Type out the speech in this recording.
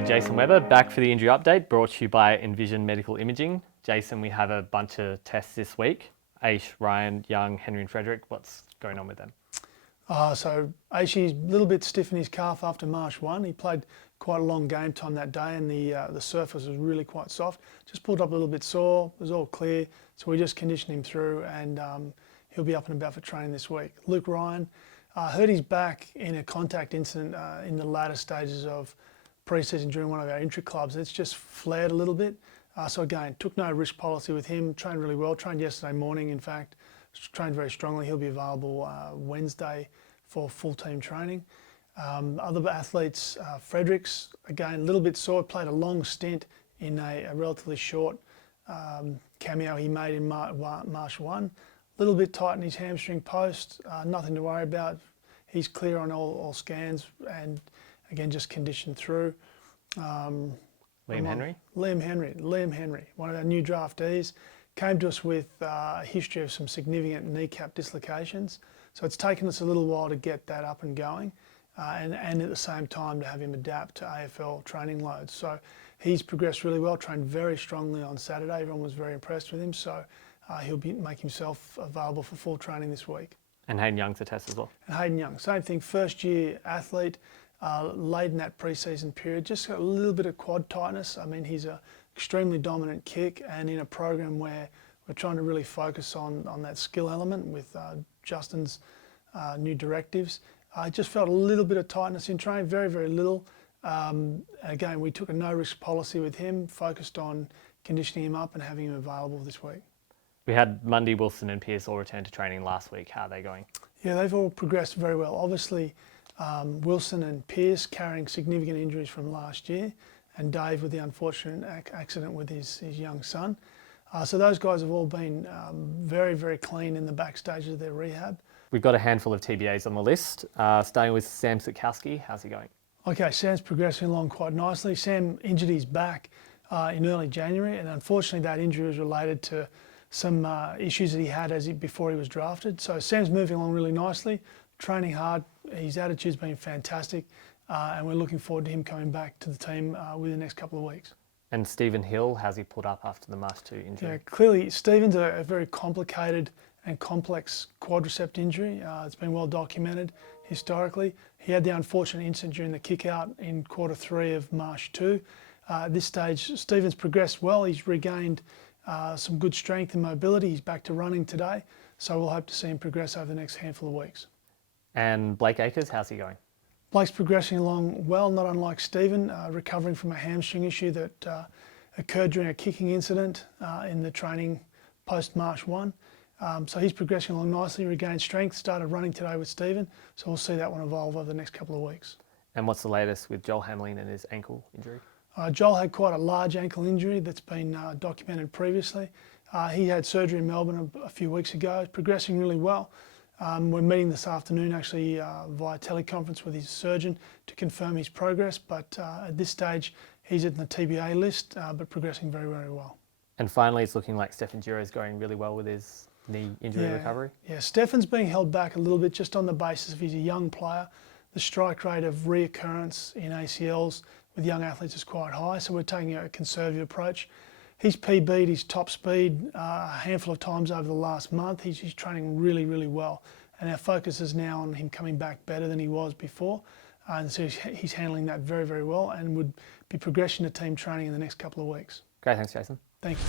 You're Jason Webber, back for the injury update, brought to you by Envision Medical Imaging. Jason, we have a bunch of tests this week. Aish, Ryan, Young, Henry and Frederick, what's going on with them? So Aishi's a little bit stiff in his calf after March 1. He played quite a long game time that day and the surface was really quite soft. Just pulled up a little bit sore, it was all clear. So we just conditioned him through and he'll be up and about for training this week. Luke Ryan hurt his back in a contact incident in the latter stages of pre-season during one of our intra clubs. It's just flared a little bit. So again, took no risk policy with him, trained really well, trained yesterday morning in fact, trained very strongly. He'll be available Wednesday for full team training. Other athletes, Fredericks, again, a little bit sore, played a long stint in a relatively short cameo he made in March 1. A little bit tight in his hamstring post, nothing to worry about. He's clear on all scans and again, just conditioned through. Liam Henry, one of our new draftees, came to us with a history of some significant kneecap dislocations. So it's taken us a little while to get that up and going and at the same time to have him adapt to AFL training loads. So he's progressed really well, trained very strongly on Saturday. Everyone was very impressed with him. So he'll make himself available for full training this week. And Hayden Young's a test as well. And Hayden Young, same thing, first year athlete, late in that pre-season period, just got a little bit of quad tightness. I mean, he's an extremely dominant kick and in a program where we're trying to really focus on that skill element with Justin's new directives. I just felt a little bit of tightness in training, very, very little. Again, we took a no-risk policy with him, focused on conditioning him up and having him available this week. We had Mundy, Wilson and Pearce all return to training last week. How are they going? Yeah, they've all progressed very well. Obviously, Wilson and Pearce carrying significant injuries from last year, and Dave with the unfortunate accident with his young son. So those guys have all been very, very clean in the back stages of their rehab. We've got a handful of TBAs on the list, starting with Sam Sikowski. How's he going? Okay, Sam's progressing along quite nicely. Sam injured his back in early January, and unfortunately that injury was related to some issues that he had before he was drafted. So Sam's moving along really nicely, training hard. His attitude's been fantastic, and we're looking forward to him coming back to the team within the next couple of weeks. And Stephen Hill, how's he pulled up after the March 2 injury? Yeah, clearly Stephen's a very complicated and complex quadricep injury. It's been well documented historically. He had the unfortunate incident during the kick out in Q3 of March 2. At this stage, Stephen's progressed well. He's regained some good strength and mobility. He's back to running today. So we'll hope to see him progress over the next handful of weeks. And Blake Acres, how's he going? Blake's progressing along well, not unlike Stephen, recovering from a hamstring issue that occurred during a kicking incident in the training post-March 1. So he's progressing along nicely, regained strength, started running today with Stephen. So we'll see that one evolve over the next couple of weeks. And what's the latest with Joel Hamlin and his ankle injury? Joel had quite a large ankle injury that's been documented previously. He had surgery in Melbourne a few weeks ago. He's progressing really well. We're meeting this afternoon actually via teleconference with his surgeon to confirm his progress, but at this stage he's in the TBA list, but progressing very, very well. And finally, it's looking like Stefan Giro is going really well with his knee injury recovery. Yeah, Stefan's being held back a little bit just on the basis of he's a young player. The strike rate of reoccurrence in ACLs with young athletes is quite high, so we're taking a conservative approach. He's PB'd his top speed a handful of times over the last month. He's training really, really well. And our focus is now on him coming back better than he was before. And so he's handling that very, very well and would be progressing to team training in the next couple of weeks. Great, thanks Jason. Thank you.